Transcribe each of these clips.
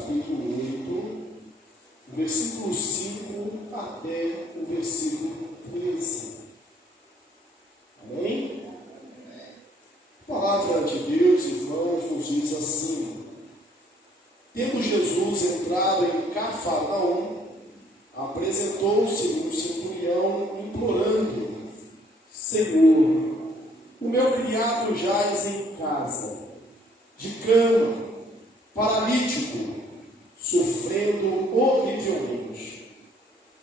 capítulo 8, versículo 5 até o versículo 13. Amém? A palavra de Deus, irmãos, nos diz assim: tendo Jesus entrado em Cafarnaum, apresentou-se um centurião implorando: Senhor, o meu criado jaz em casa, de cama, paralítico, sofrendo horrivelmente.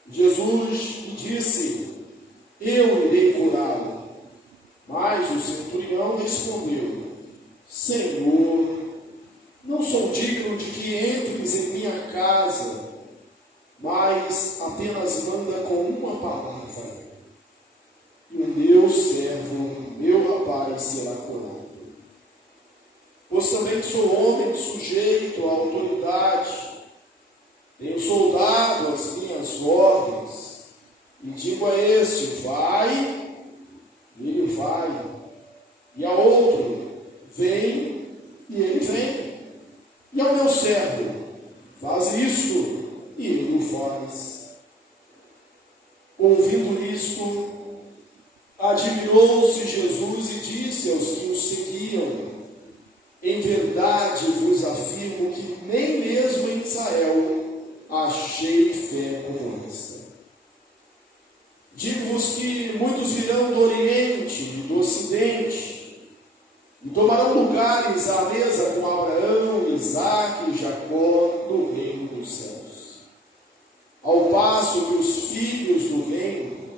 Jesus lhe disse: eu irei curá-lo. Mas o centurião respondeu: Senhor, não sou digno de que entres em minha casa, mas apenas manda com uma palavra, e o meu servo, meu rapaz, será curado. Pois também sou homem sujeito à autoridade, tenho soldado às minhas ordens, e digo a este: vai, e ele vai, e a outro: vem, e ele vem, e ao meu servo: faz isto, e ele o faz. Ouvindo isto, admirou-se Jesus e disse aos que o seguiam: em verdade vos afirmo que nem mesmo em Israel achei fé como esta. Digo-vos que muitos virão do Oriente e do Ocidente, e tomarão lugares à mesa com Abraão, Isaque e Jacó no reino dos céus. Ao passo que os filhos do reino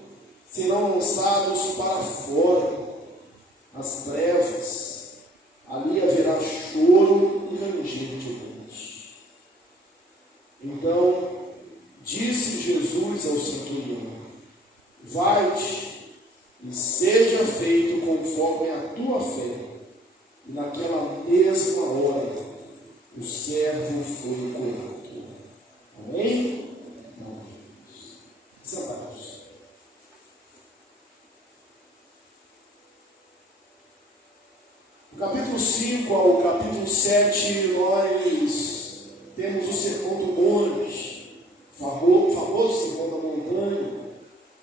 serão lançados para fora, as trevas. Ali haverá choro e ranger de dentes. Então disse Jesus ao centurião: vai-te e seja feito conforme a tua fé. E naquela mesma hora o servo foi curado. Amém? Amém. Sentados. Do capítulo 5 ao capítulo 7, nós temos o Sermão do Monte, o famoso Sermão da Montanha,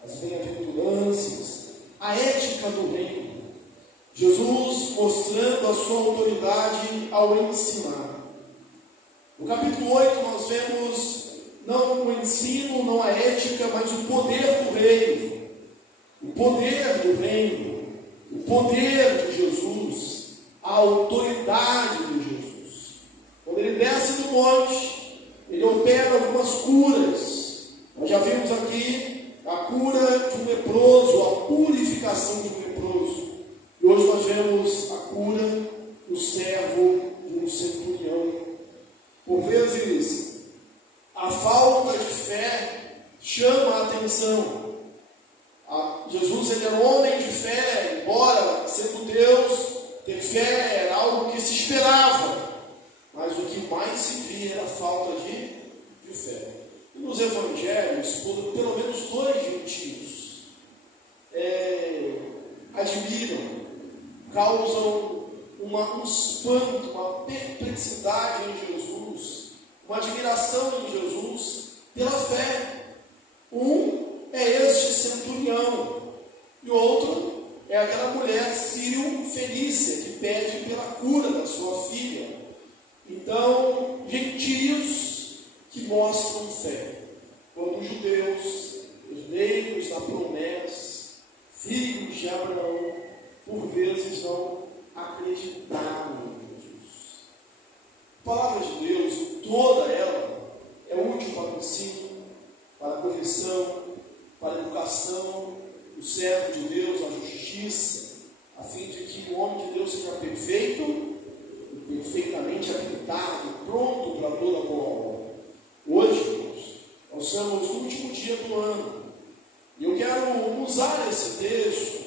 as bem-aventuranças, a ética do reino. Jesus mostrando a sua autoridade ao ensinar. No capítulo 8 nós vemos não o ensino, não a ética, mas o poder do reino. O poder do reino, o poder de Jesus, a autoridade de Jesus. Quando ele desce do monte, ele opera algumas curas. Nós já vimos aqui a cura de um leproso, a purificação de um leproso. E hoje nós vemos a cura do servo de um centurião. Por vezes, a falta de fé chama a atenção. Jesus, ele era um homem de fé, embora sendo Deus, ter fé era algo que se esperava, mas o que mais se via era a falta de fé. E nos evangelhos, pelo menos 2 gentios admiram, causam um espanto, uma perplexidade em Jesus, uma admiração em Jesus pela fé. Um é este centurião, e o outro é aquela mulher sírio-fenícia que pede pela cura da sua filha. Então, gentios que mostram fé, quando os judeus, os leigos da promessa, filhos de Abraão, por vezes não acreditaram em Jesus. A palavra de Deus, toda ela, é útil para o ensino, para a correção, para a educação, o servo de Deus, a justiça, a fim de que o homem de Deus seja perfeito, perfeitamente habilitado, pronto para toda boa obra. Hoje, irmãos, nós estamos no último dia do ano, e eu quero usar esse texto,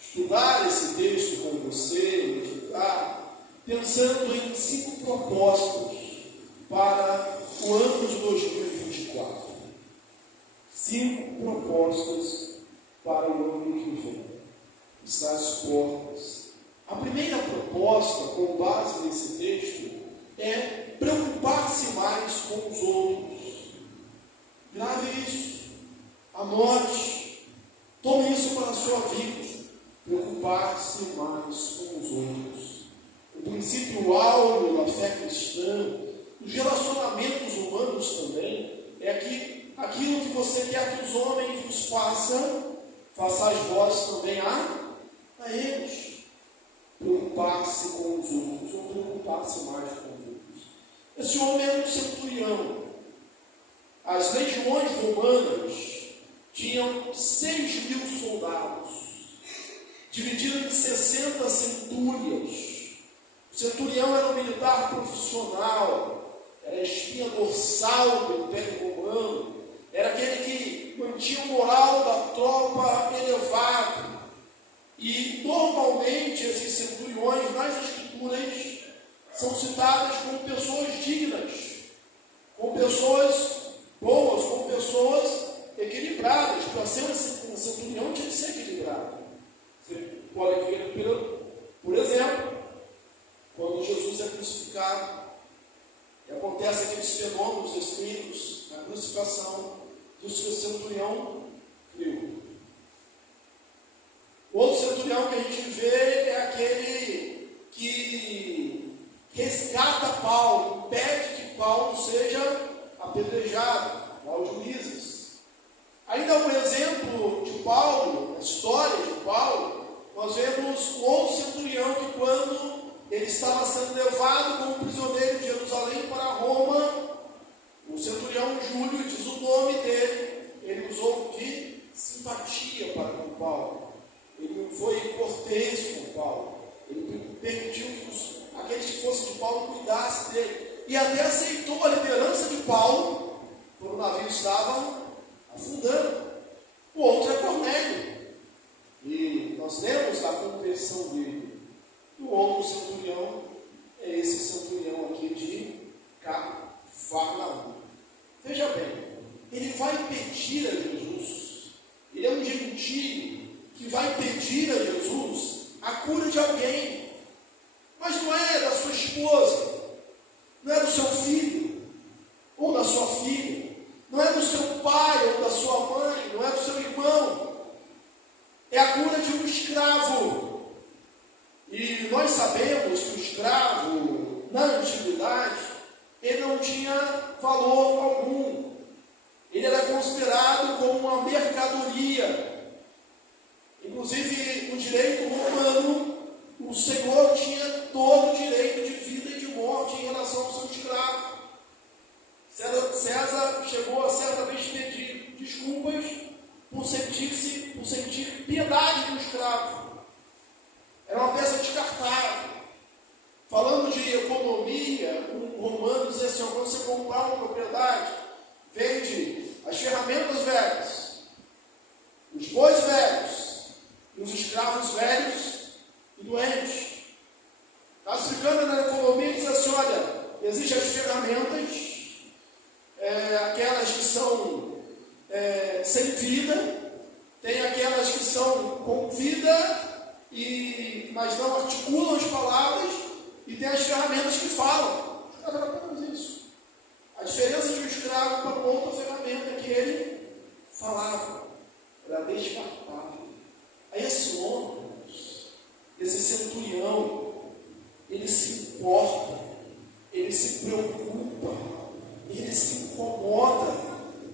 estudar esse texto com você, meditar, pensando em 5 propósitos para o ano de 2024. 5 propósitos para o ano que vem. Está às portas. A primeira proposta, com base nesse texto, é preocupar-se mais Anote, tome isso para a sua vida, preocupar-se mais com os outros. O princípio áureo da fé cristã, os relacionamentos humanos também, é que aquilo que você quer que os homens vos façam, façais vós também a eles. Preocupar-se com os outros, ou preocupar-se mais com os outros. Esse homem era um centurião. As legiões romanas tinham 6.000 soldados, divididos em 60 centúrias. O centurião era um militar profissional, era a espinha dorsal do Império Romano, era aquele que mantinha o moral da tropa elevado. E normalmente esses centuriões nas escrituras são citadas como pessoas dignas, como pessoas boas, como pessoas equilibradas. Para ser um centurião tinha que ser equilibrado. Você pode ver, por exemplo, quando Jesus é crucificado, e acontece aqueles fenômenos descritos na crucificação, diz que o centurião creu. O outro centurião que a gente vê é aquele que resgata Paulo, impede que Paulo seja apedrejado, lá os juízes. Ainda um exemplo de Paulo, a história de Paulo, nós vemos um outro centurião que quando ele estava sendo levado como prisioneiro de Jerusalém para Roma, o centurião Júlio, diz o nome dele, ele usou de simpatia para com Paulo. Ele foi cortês com Paulo. Ele permitiu que aqueles que fossem de Paulo cuidassem dele. E até aceitou a liderança de Paulo quando o navio estava afundando. O outro é Cornélio. E nós temos a conversão dele. O outro centurião é esse centurião aqui de Cafarnaum. Veja bem, ele vai pedir a Jesus. Ele é um gentio que vai pedir a Jesus a cura de alguém, mas não é da sua esposa, não é do seu filho, ou da sua filha, não é do seu pai ou da sua mãe, não é do seu irmão, é a cura de um escravo. E nós sabemos que o escravo, na antiguidade, ele não tinha valor algum, ele era considerado como uma mercadoria. Inclusive, no direito romano, o senhor tinha todo o direito de vida e de morte em relação ao seu escravo. César chegou a certa vez pedir desculpas por sentir piedade do escravo. Era uma peça descartável. Falando de economia, o romano dizia assim: quando você comprar uma propriedade, vende as ferramentas velhas, os bois velhos, e os escravos velhos e doentes. Classificando na economia, diz assim: olha, existem as ferramentas, aquelas que são sem vida, tem aquelas que são com vida, mas não articulam as palavras, e tem as ferramentas que falam. Era apenas isso. A diferença de um escravo para uma outra ferramenta é que ele falava, era descartável. Esse homem, esse centurião, ele se importa, ele se preocupa, ele se incomoda,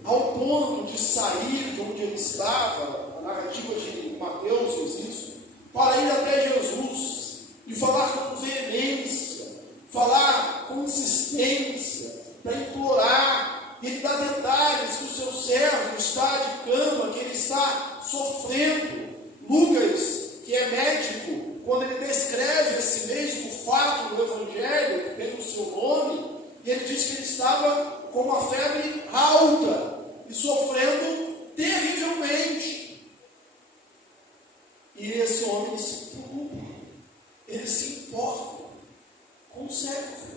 ao ponto de sair de onde ele estava, a narrativa de Mateus diz isso, para ir até Jesus e falar com veemência, falar com insistência, para implorar. Ele dá detalhes que o seu servo está de cama, que ele está sofrendo. Lucas, que é médico, quando ele descreve esse mesmo fato do Evangelho, que tem o seu nome, e ele diz que ele estava com uma febre alta e sofrendo terrivelmente. E esse homem se preocupa, ele se importa com o servo.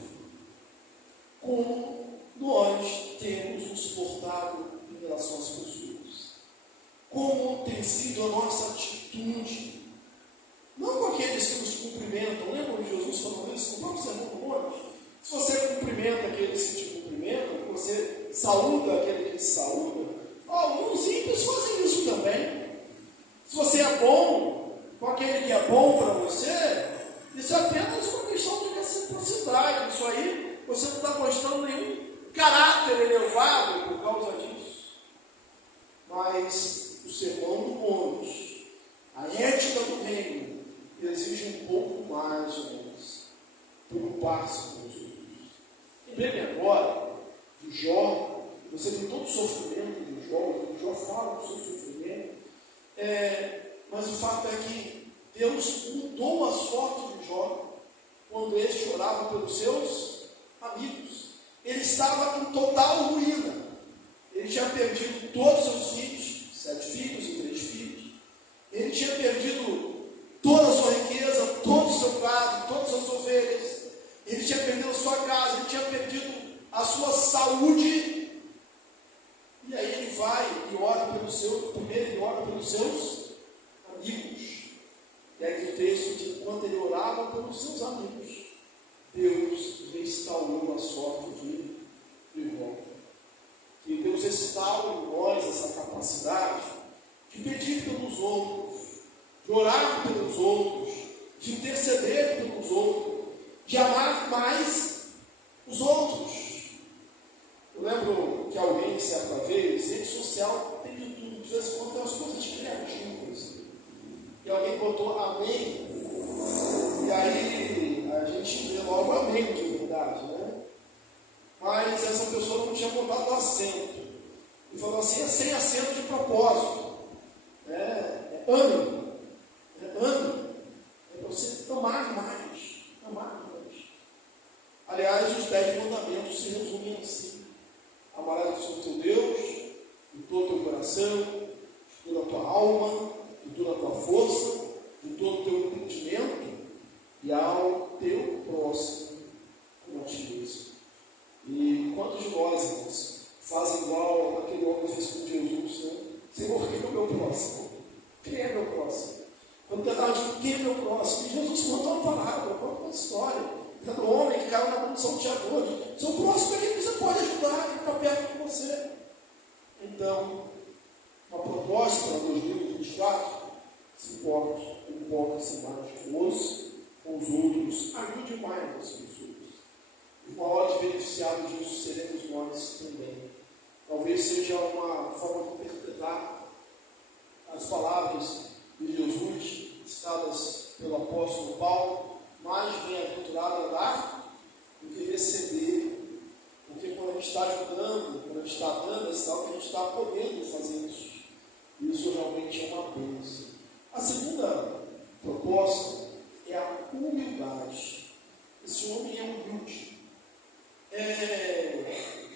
Como nós temos nos portado em relação às pessoas. Como tem sido a nossa atitude, não com aqueles que nos cumprimentam. Lembra de Jesus falando isso no próprio Sermão do Monte? Se você cumprimenta aqueles que te cumprimentam, que você saúda aquele que te saúda, os ímpios fazem também. Se você é bom com aquele que é bom para você, isso é apenas uma questão de reciprocidade. Isso aí, você não está mostrando nenhum caráter elevado por causa disso. Mas o sermão do monte, a ética do reino, exige um pouco mais ou menos. Preocupar-se com os outros. Lembre-me agora de Jó. Você tem todo o sofrimento de Jó fala do seu sofrimento. Mas o fato é que Deus mudou a sorte de Jó quando ele chorava pelos seus amigos. Ele estava em total ruína. Ele tinha perdido todos os seus filhos, 7 filhos e 3 filhos. Ele tinha perdido toda a sua riqueza, todo o seu gado, todas as suas ovelhas. Ele tinha perdido a sua casa, ele tinha perdido a sua saúde. E aí ele vai e ora primeiro ele ora pelos seus amigos. E aí o texto diz, enquanto ele orava pelos seus amigos, Deus restaurou a sorte de Jó. Que Deus restaure em nós essa capacidade de pedir pelos outros, de orar pelos outros, de interceder pelos outros, de amar mais os outros. Eu lembro que alguém, certa vez, rede social tem de tudo, de vez em quando tem umas coisas criativas. E alguém botou amém, e aí a gente vê logo amém de verdade, né? Mas essa pessoa não tinha botado acento. E falou assim, é sem acento de propósito. Ame. Ame. É para você amar mais. Amar mais. Aliás, os 10 mandamentos se resumem assim. Amarás o Senhor teu Deus, de todo o teu coração, de toda a tua alma, de toda a tua força, de todo o teu entendimento, e ao teu próximo como a ti mesmo. E quantos de nós, irmãos, fazem igual aquele homem fez com Jesus, né? Senhor, quem é o meu próximo? Quem é meu próximo? Quando tentaram dizer, quem é meu próximo? E Jesus contou uma parábola, conta uma história. Do homem que caiu na condição de salteador. Seu próximo é quem você pode ajudar, que está perto de você. Então, uma proposta para 2024, se importa-se mais conosco, com os outros, ajude mais as pessoas. Os maiores beneficiados disso seremos nós também. Talvez seja uma forma de interpretar as palavras de Jesus, citadas pelo apóstolo Paulo, mais bem-aventurado é dar do que receber. Porque quando a gente está ajudando, quando a gente está dando, é sinal que a gente está podendo fazer isso. Isso realmente é uma bênção. A segunda proposta é a humildade. Esse homem é humilde.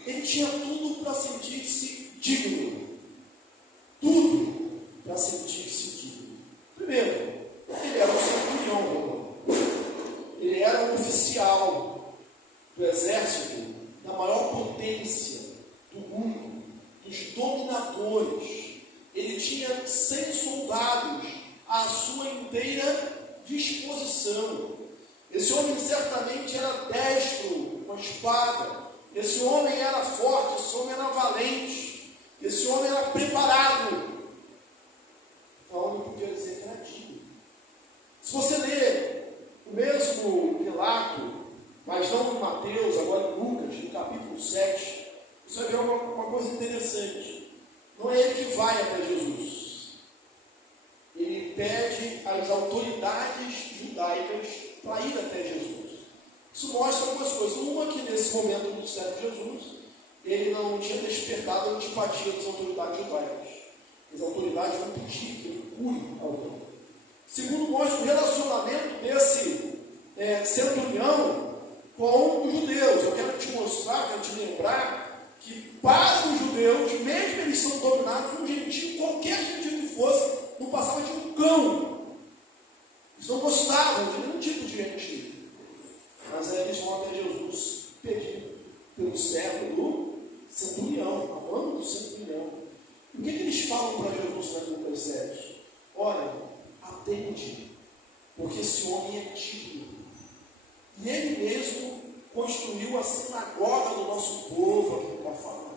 Ele tinha tudo para sentir-se digno. Tudo para sentir-se digno. Primeiro, ele era um centurião romano. Ele era um oficial do exército da maior potência do mundo, dos dominadores. Ele tinha 100 soldados à sua inteira disposição. Esse homem certamente era destro com a espada. Esse homem era forte, esse homem era valente, esse homem era preparado. Então eu podia dizer que era digno. Se você ler o mesmo relato, mas não em Mateus, agora em Lucas, no capítulo 7, você vai ver uma coisa interessante. Não é ele que vai até Jesus. Ele pede às autoridades judaicas para ir até Jesus. Isso mostra algumas coisas. Uma, que nesse momento do ministério de Jesus, ele não tinha despertado a antipatia das autoridades judaicas. As autoridades não pediam que ele cure alguém. Segundo, mostra o relacionamento desse centurião com os judeus. Eu quero te mostrar, quero te lembrar, que para os judeus, mesmo eles são dominados por um gentil, qualquer gentil que fosse, não passava de um cão. Eles não gostavam de nenhum tipo de gentil. Mas aí eles vão até Jesus pedir pelo servo do centurião, amando do centurião. O que eles falam para Jesus na Lucas 7? Olha, atende, porque esse homem é digno. E ele mesmo construiu a sinagoga do nosso povo aqui em Cafarnaum.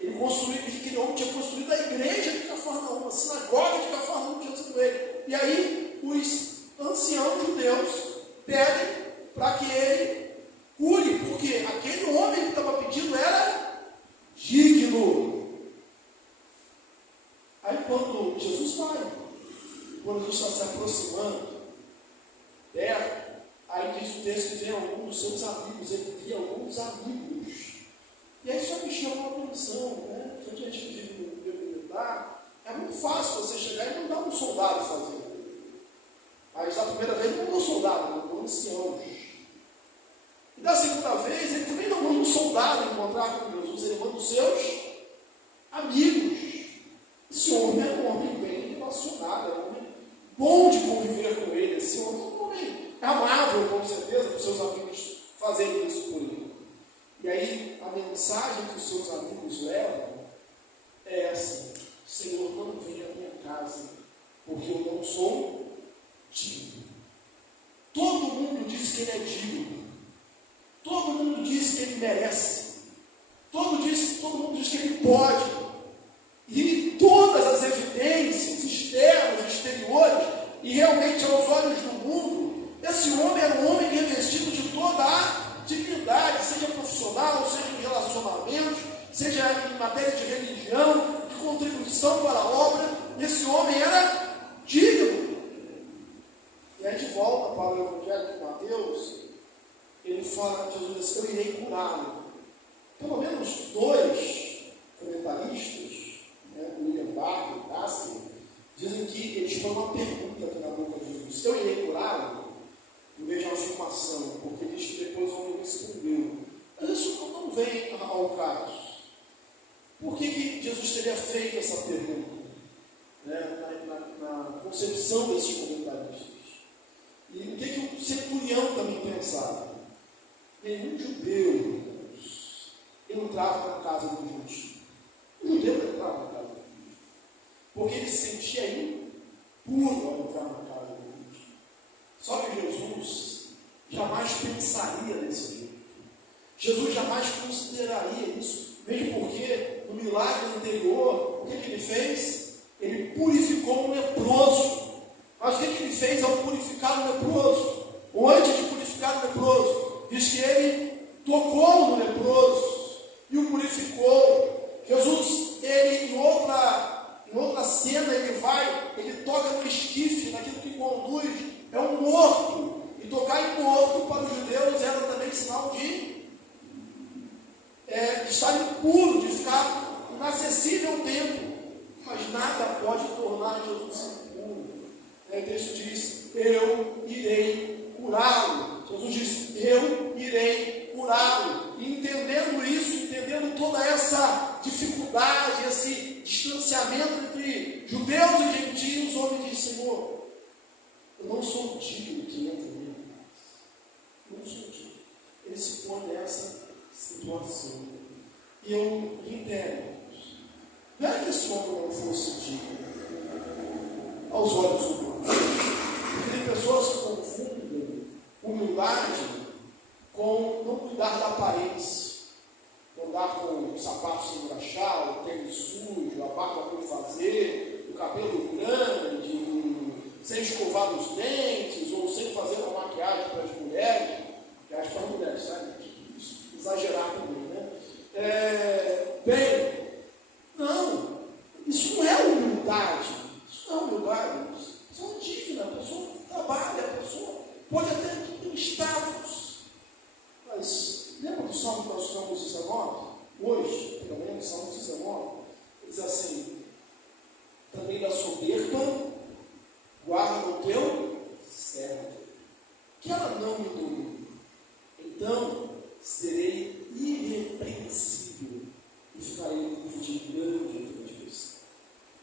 Aquele homem tinha construído a igreja de Cafarnaum. Cafarnaum, a sinagoga de Cafarnaum tinha sido ele. E aí os anciãos judeus pedem para que ele cure, porque aquele homem que estava pedindo era digno. Aí quando Jesus vai, quando Jesus está se aproximando perto, aí diz o texto que vem algum dos seus amigos, ele via alguns amigos. E aí só me chama a atenção, né? Se a gente vive no meio militar, é muito fácil você chegar e mandar um soldado fazer. Aí da primeira vez não mandou soldado, mandou anciãos. E da segunda vez, ele também não manda um soldado encontrar com Jesus, ele manda os seus amigos. Esse homem é um homem bem relacionado, é um homem bom de conviver com ele. Esse homem é um homem amável, com certeza, para os seus amigos fazerem isso por ele. E aí, a mensagem que os seus amigos levam é essa: Senhor, não venha à minha casa, porque eu não sou digno. Todo mundo diz que ele é digno. Todo mundo diz que ele merece. Todo mundo diz que ele pode. E todas as evidências externas, exteriores, e realmente aos olhos do mundo, esse homem era um homem revestido de toda a dignidade, seja profissional, seja em relacionamentos, seja em matéria de religião, de contribuição para a obra. Esse homem era digno. E aí, de volta para o Evangelho de Mateus, ele fala a Jesus: eu irei curá-lo. Pelo menos dois comentaristas, o William Barker e Cassie, dizem que eles põem uma pergunta aqui na boca de Jesus: eu irei curá-lo? Em vez de uma afirmação, porque diz que depois o homem respondeu. Mas isso não vem ao caso. Por que Jesus teria feito essa pergunta? Na concepção desses comentaristas. E o que o centurião também pensava? Nenhum judeu entrava na casa do justo. O judeu não entrava na casa do justo, porque ele se sentia impuro ao entrar na casa do justo. Só que Jesus jamais pensaria desse jeito. Jesus jamais consideraria isso, mesmo porque no milagre anterior, o que ele fez? Ele purificou um leproso. Mas o que ele fez ao purificar o leproso? Ou antes de purificar o leproso, diz que ele tocou no leproso e o purificou. Jesus, ele em outra cena, ele toca no esquife, naquilo que conduz, é um morto. E tocar em morto para os judeus era também sinal de estar impuro, de ficar inacessível ao tempo. Mas nada pode tornar Jesus impuro. O texto diz: eu irei curá-lo. Jesus diz: eu irei curá-lo. E entendendo isso, entendendo toda essa dificuldade, esse distanciamento entre judeus e gentios, o homem diz: Senhor, eu não sou digno que entre em minha casa. Não sou digno. Ele se põe nessa situação. E eu entendo. Não é que esse homem não fosse digno aos olhos humanos. Tem pessoas que confundem humildade com não cuidar da aparência. Andar com o sapato sem encaixar, o tênis sujo, a barba por fazer, o cabelo grande, sem escovar os dentes, ou sem fazer uma maquiagem para as mulheres. Maquiagem para as mulheres, sabe? Exagerar também, né? Não, isso não é humildade. Isso não é humildade. Isso é uma dívida. A pessoa trabalha, a pessoa pode até ter status. Mas lembra do Salmo que nós estamos 19? Hoje, pelo menos, Salmo 19, diz assim: também da soberba guarda o teu servo, que ela não me domine. Então serei irrepreensível e ficarei de grande justiça.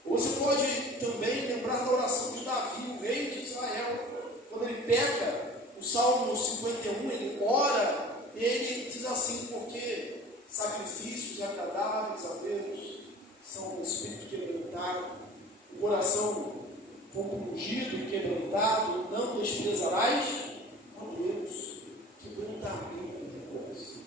Você pode também lembrar da oração de Davi, o rei de Israel, quando ele peca. O Salmo 51, ele ora, ele diz assim: porque sacrifícios agradáveis a Deus são um espírito quebrantado, o coração compungido e quebrantado, não desprezarás a Deus. Quebrantamento de coração.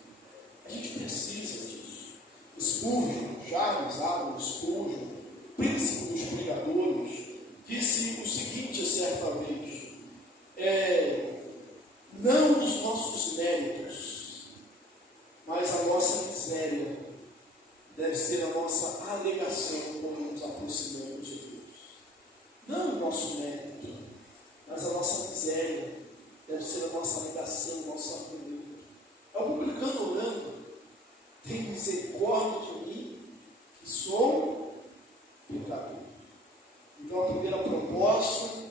A gente precisa disso. Spurgeon, Charles Allen Spurgeon, príncipe dos pecadores, disse o seguinte certa vez: não os nossos méritos, mas a nossa miséria deve ser a nossa alegação quando nos aproximamos de Deus. Não o nosso mérito, mas a nossa miséria deve ser a nossa alegação, o nosso argumento. É o publicano orando: tem misericórdia de mim, que sou pecador. Então a primeira proposta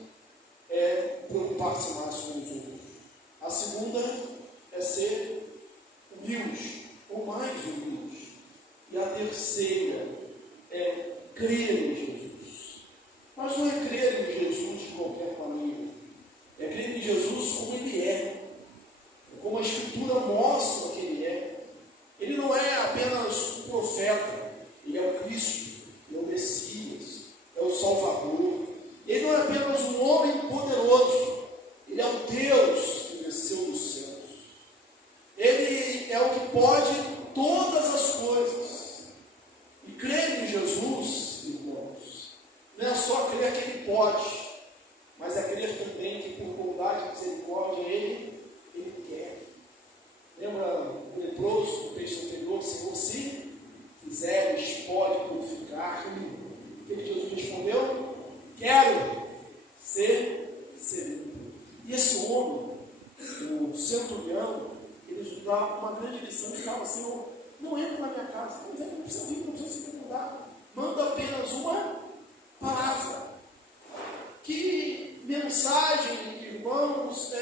é preocupar-se mais com os outros. A segunda é ser humilde, ou mais humilde. E a terceira é crer em Jesus. Mas não é crer em Jesus de qualquer maneira. É crer em Jesus como Ele é. Como a Escritura mostra que Ele é. Ele não é apenas um profeta. Ele é o Cristo, Ele é o Messias, é o Salvador. Ele não é apenas um homem poderoso. Ele é o Deus que desceu dos céus. Ele é o que pode todas as coisas. E crer em Jesus, irmãos, não é só crer que Ele pode, mas é crer também que por bondade e misericórdia Ele quer. Lembra o leproso do texto anterior? Senhor, se quiseres, pode purificar. O que Jesus respondeu? Quero ser limpo. E esse homem, o centurião, ele nos dá uma grande lição. Ele fala: Senhor, não entra na minha casa, não precisa vir, não precisa se incomodar. Manda apenas uma palavra. Que mensagem, irmãos,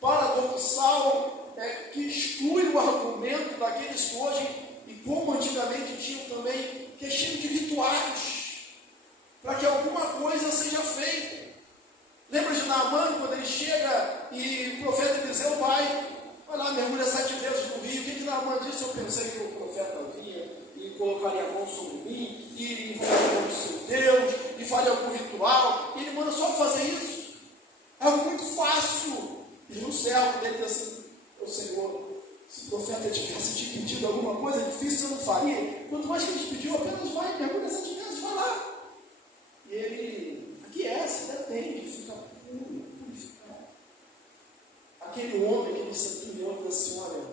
paradoxal, que exclui o argumento daqueles que hoje, e como antigamente tinham também, que é cheio de rituais, para que alguma coisa seja feita. Lembra de Naamã, quando ele chega e o profeta Eliseu vai lá, mergulha 7 vezes no rio? O que Naamã disse? Eu pensei que o profeta vinha e colocaria a mão sobre mim, e invocaria o seu Deus, e faria algum ritual, e ele manda só fazer isso. É algo muito fácil. E no servo dele diz assim: ô Senhor, se o profeta tivesse te pedido alguma coisa difícil, você não faria? Quanto mais que ele te pediu, apenas vai, mergulha 7 vezes, vai lá. E ele aquece, detende, fica puro, purificado. Aquele homem, aquele centurião, diz assim: olha,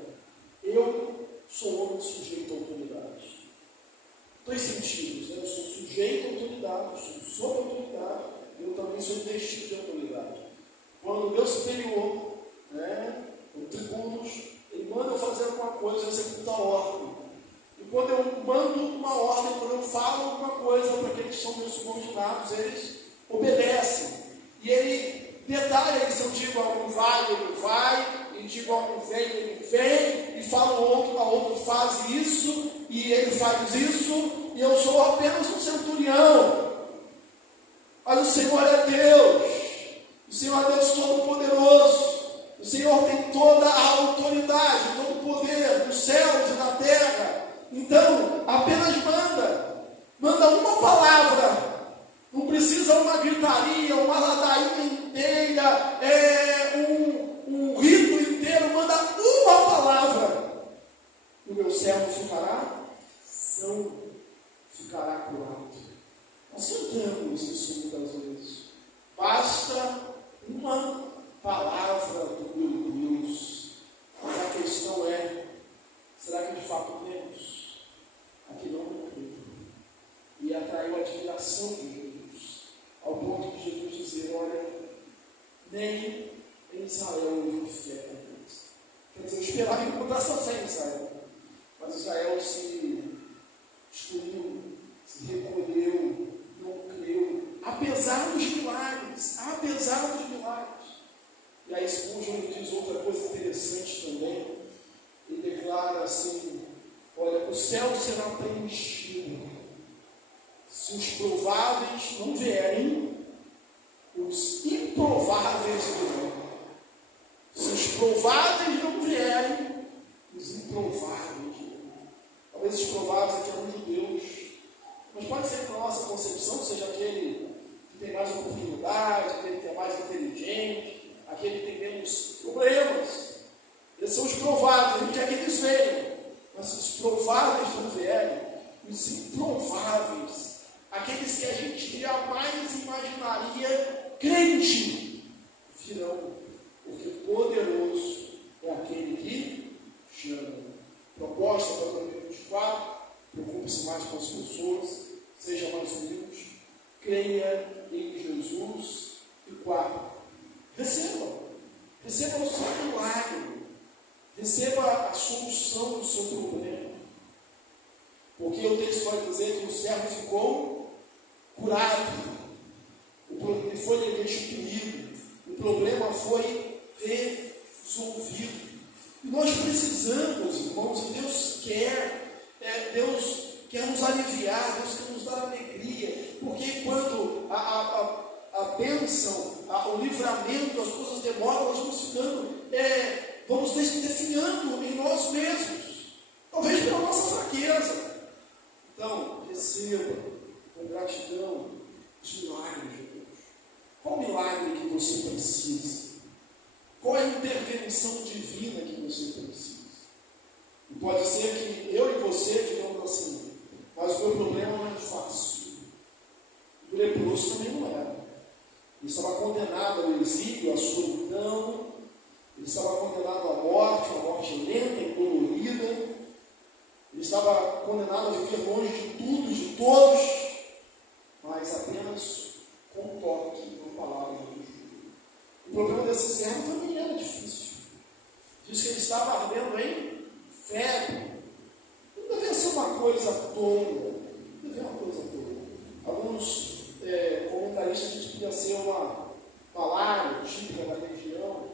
eu sou homem sujeito à autoridade. 2 sentidos, né? Eu sou sujeito à autoridade, eu sou sob autoridade, eu também sou investido de autoridade. Quando o meu superior, o tribunos, ele manda eu fazer alguma coisa, eu executo a ordem. E quando eu mando uma ordem, quando eu falo alguma coisa para aqueles que são meus subordinados, eles obedecem. E ele detalha que se eu digo a um vai, ele vai, e digo a um vem, ele vem, e falo ao outro faz isso, e ele faz isso, e eu sou apenas um centurião. Mas o Senhor é Deus. O Senhor é Deus Todo-Poderoso. O Senhor tem toda a autoridade, todo o poder dos céus e da terra. Então, apenas manda uma palavra. Não precisa uma gritaria, uma ladainha inteira, um rito inteiro. Manda uma palavra. O meu servo ficará são, ficará curado. Nós cantamos isso muitas vezes. Basta uma palavra do meu Deus. Mas a questão é: será que de fato cremos? Aqui não creu. E atraiu a admiração de Jesus, ao ponto de Jesus dizer: olha, nem em Israel houve fé como esta. Quer dizer, eu esperava encontrar essa fé em Israel, mas Israel se excluiu, se recolheu, não creu, apesar dos milagres. E aí Spurgeon diz outra coisa interessante também. Ele declara assim: olha, o céu será preenchido se os prováveis não vierem, os improváveis virão. Se os prováveis não vierem, os improváveis virão. Talvez os prováveis aqui eram judeus, mas pode ser que a nossa concepção seja aquele que tem mais oportunidade, aquele que é mais inteligente, aquele que tem menos problemas. Esses são os prováveis, a gente quer que eles venham. Mas se os prováveis não vierem, os improváveis aqueles que a gente jamais imaginaria crente, virão, porque poderoso é aquele que chama. Proposta para 2024, preocupe-se mais com as pessoas, seja mais humilde, creia em Jesus. E quarto, receba o seu milagre, receba a solução do seu problema, porque o texto vai dizer que o servo ficou curado, ele foi destituído, o problema foi resolvido. E nós precisamos, irmãos, e Deus quer nos aliviar, Deus quer nos dar alegria, porque quando a bênção, o livramento, as coisas demoram, nós vamos ficando, vamos definhando em nós mesmos, talvez pela nossa fraqueza. Então, receba com gratidão os milagres de Deus. Qual milagre que você precisa? Qual é a intervenção divina que você precisa? E pode ser que eu e você digamos assim, mas o meu problema não é fácil. O leproso também não era. Ele estava condenado ao exílio, à solidão, ele estava condenado à morte, uma morte lenta e dolorida, ele estava condenado a viver longe de tudo e de todos, mas apenas com um toque na palavra de Deus. O problema desse servo também era difícil. Diz que ele estava ardendo em febre. Não devia ser uma coisa tola. Não devia ser uma coisa tola. Alguns comentaristas dizem que devia ser uma palavra típica da região,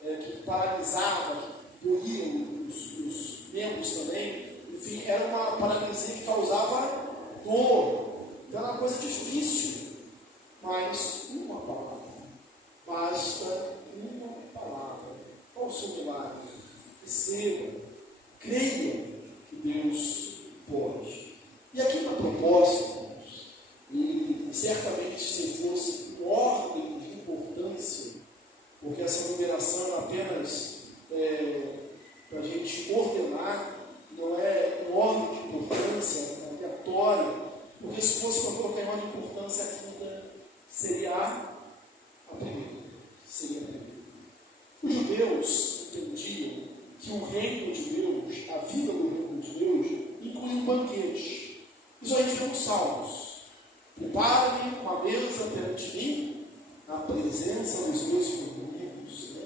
que paralisava, que doía os membros também. Enfim, era uma paralisia que causava dor. Então era uma coisa difícil. Mas uma palavra. Basta uma palavra. Qual o seu milagre? Receba, creia que Deus pode. E aqui na proposta, irmãos, e certamente se fosse ordem de importância, porque essa numeração é apenas para a gente ordenar, não é uma ordem de importância aleatória, porque se fosse para colocar em ordem de importância, a quinta seria a primeira. Os judeus entendiam que o reino de Deus, a vida do reino de Deus, inclui um banquete. Isso a gente vê nos Salmos. Prepare uma mesa perante mim, na presença dos meus inimigos.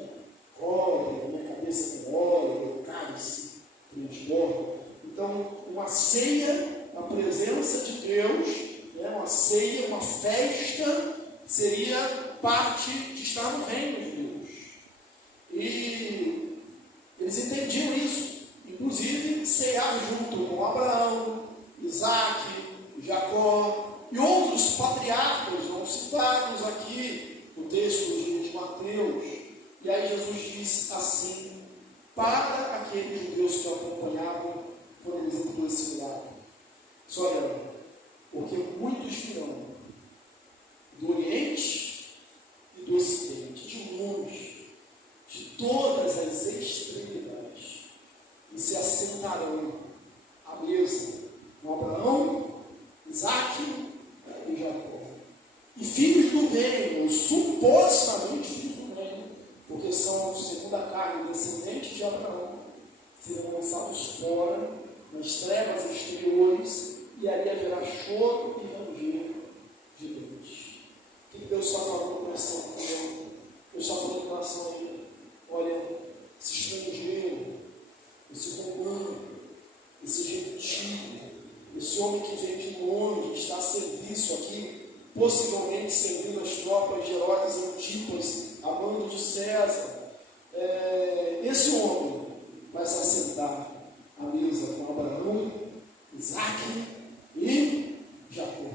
Óleo, minha cabeça com óleo, meu cálice transborda. Então, uma ceia na presença de Deus, uma ceia, uma festa, seria parte de estar no reino de Deus. E eles entendiam isso, inclusive cear junto com Abraão, Isaac, Jacó e outros patriarcas, não citados aqui no texto de Mateus. E aí Jesus diz assim, para aqueles judeus que o acompanhavam quando ele executou esse milagre: olha, porque muitos virão do Oriente e do Ocidente, de longe, de todas as extremidades, e se assentarão à mesa com Abraão, Isaac e Jacó. E filhos do reino, supostamente filhos do reino, porque são, segundo a carne, descendentes de Abraão, serão lançados fora, nas trevas exteriores, e ali haverá choro e ranger de dentes. O que Deus está falando no coração? Deus está falando no coração aí. Olha, esse estrangeiro, esse romano, esse gentio, esse homem que vem de longe, que está a serviço aqui, possivelmente servindo as tropas de Herodes Antipas, a mando de César, esse homem vai se assentar à mesa com Abraão, Isaac e Jacó.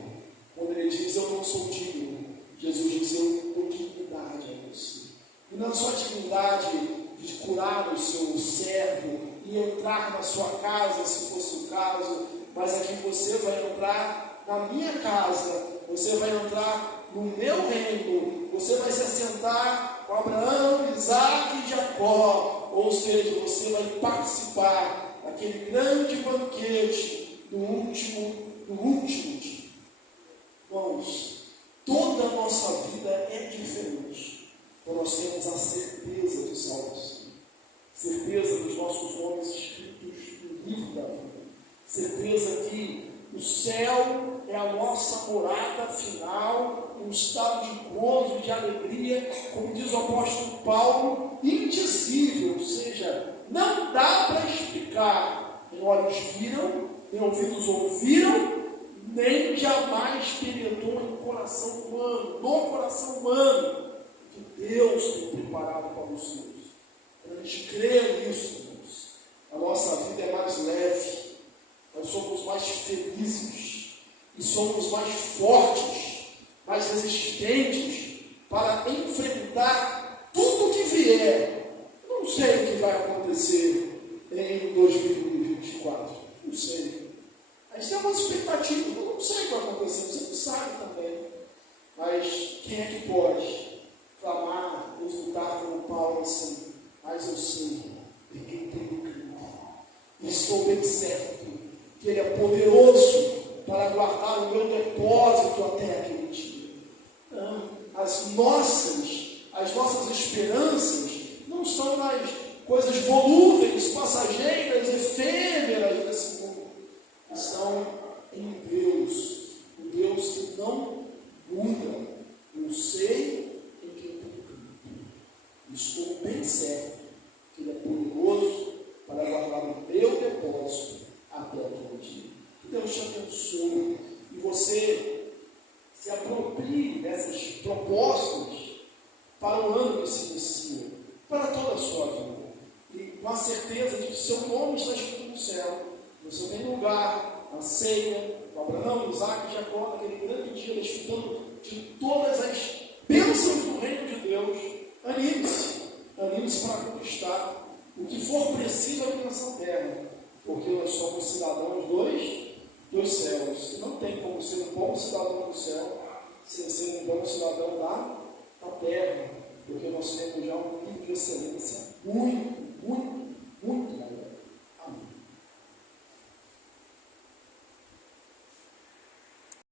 Quando ele diz, eu não sou digno, Jesus diz, eu dou dignidade a você. E não só a dignidade de curar o seu servo e entrar na sua casa, se fosse o caso, mas é que você vai entrar na minha casa, você vai entrar no meu reino, você vai se assentar com Abraão, Isaac e Jacó, ou seja, você vai participar daquele grande banquete do último dia. Irmãos, toda a nossa vida é diferente quando nós temos a certeza de salvação, certeza dos nossos nomes escritos no livro da vida, certeza que o céu é a nossa morada final, um estado de gozo, de alegria, como diz o apóstolo Paulo, indizível, ou seja, não dá para explicar. Nem olhos viram, nem ouvidos ouviram, nem jamais penetrou no coração humano, que Deus tem preparado para os seus. Quando a gente crê nisso, irmãos, a nossa vida é mais leve, nós somos mais felizes e somos mais fortes, mais resistentes para enfrentar tudo que vier. Não sei o que vai acontecer em 2024, não sei. A gente tem algumas expectativas, eu não sei o que vai acontecer, você não sabe também. Mas quem é que pode clamar, exultar como Paulo assim? Mas eu sei, porque eu tenho Cristo. E estou bem certo que Ele é poderoso para guardar o meu depósito até aquele dia. Não, as nossas esperanças não são nas coisas volúveis, passageiras, efêmeras desse mundo. Estão em Deus, o Deus que não muda. Eu sei em quem tenho crido. Estou bem certo que Ele é poderoso para guardar o meu depósito até aquele dia. Que Deus te abençoe e você se aproprie dessas propostas para o ano que se inicia, para toda a sua vida. E com a certeza de que seu nome está escrito no céu, você tem lugar, na ceia, com Abraão, Isaac e Jacó, naquele grande dia, desfrutando de todas as bênçãos do reino de Deus. Anime-se para conquistar o que for preciso aqui nessa terra, porque nós somos cidadãos dos céus. Não tem como ser um bom cidadão do céu sem ser um bom cidadão da terra, porque nós temos já um nível de excelência muito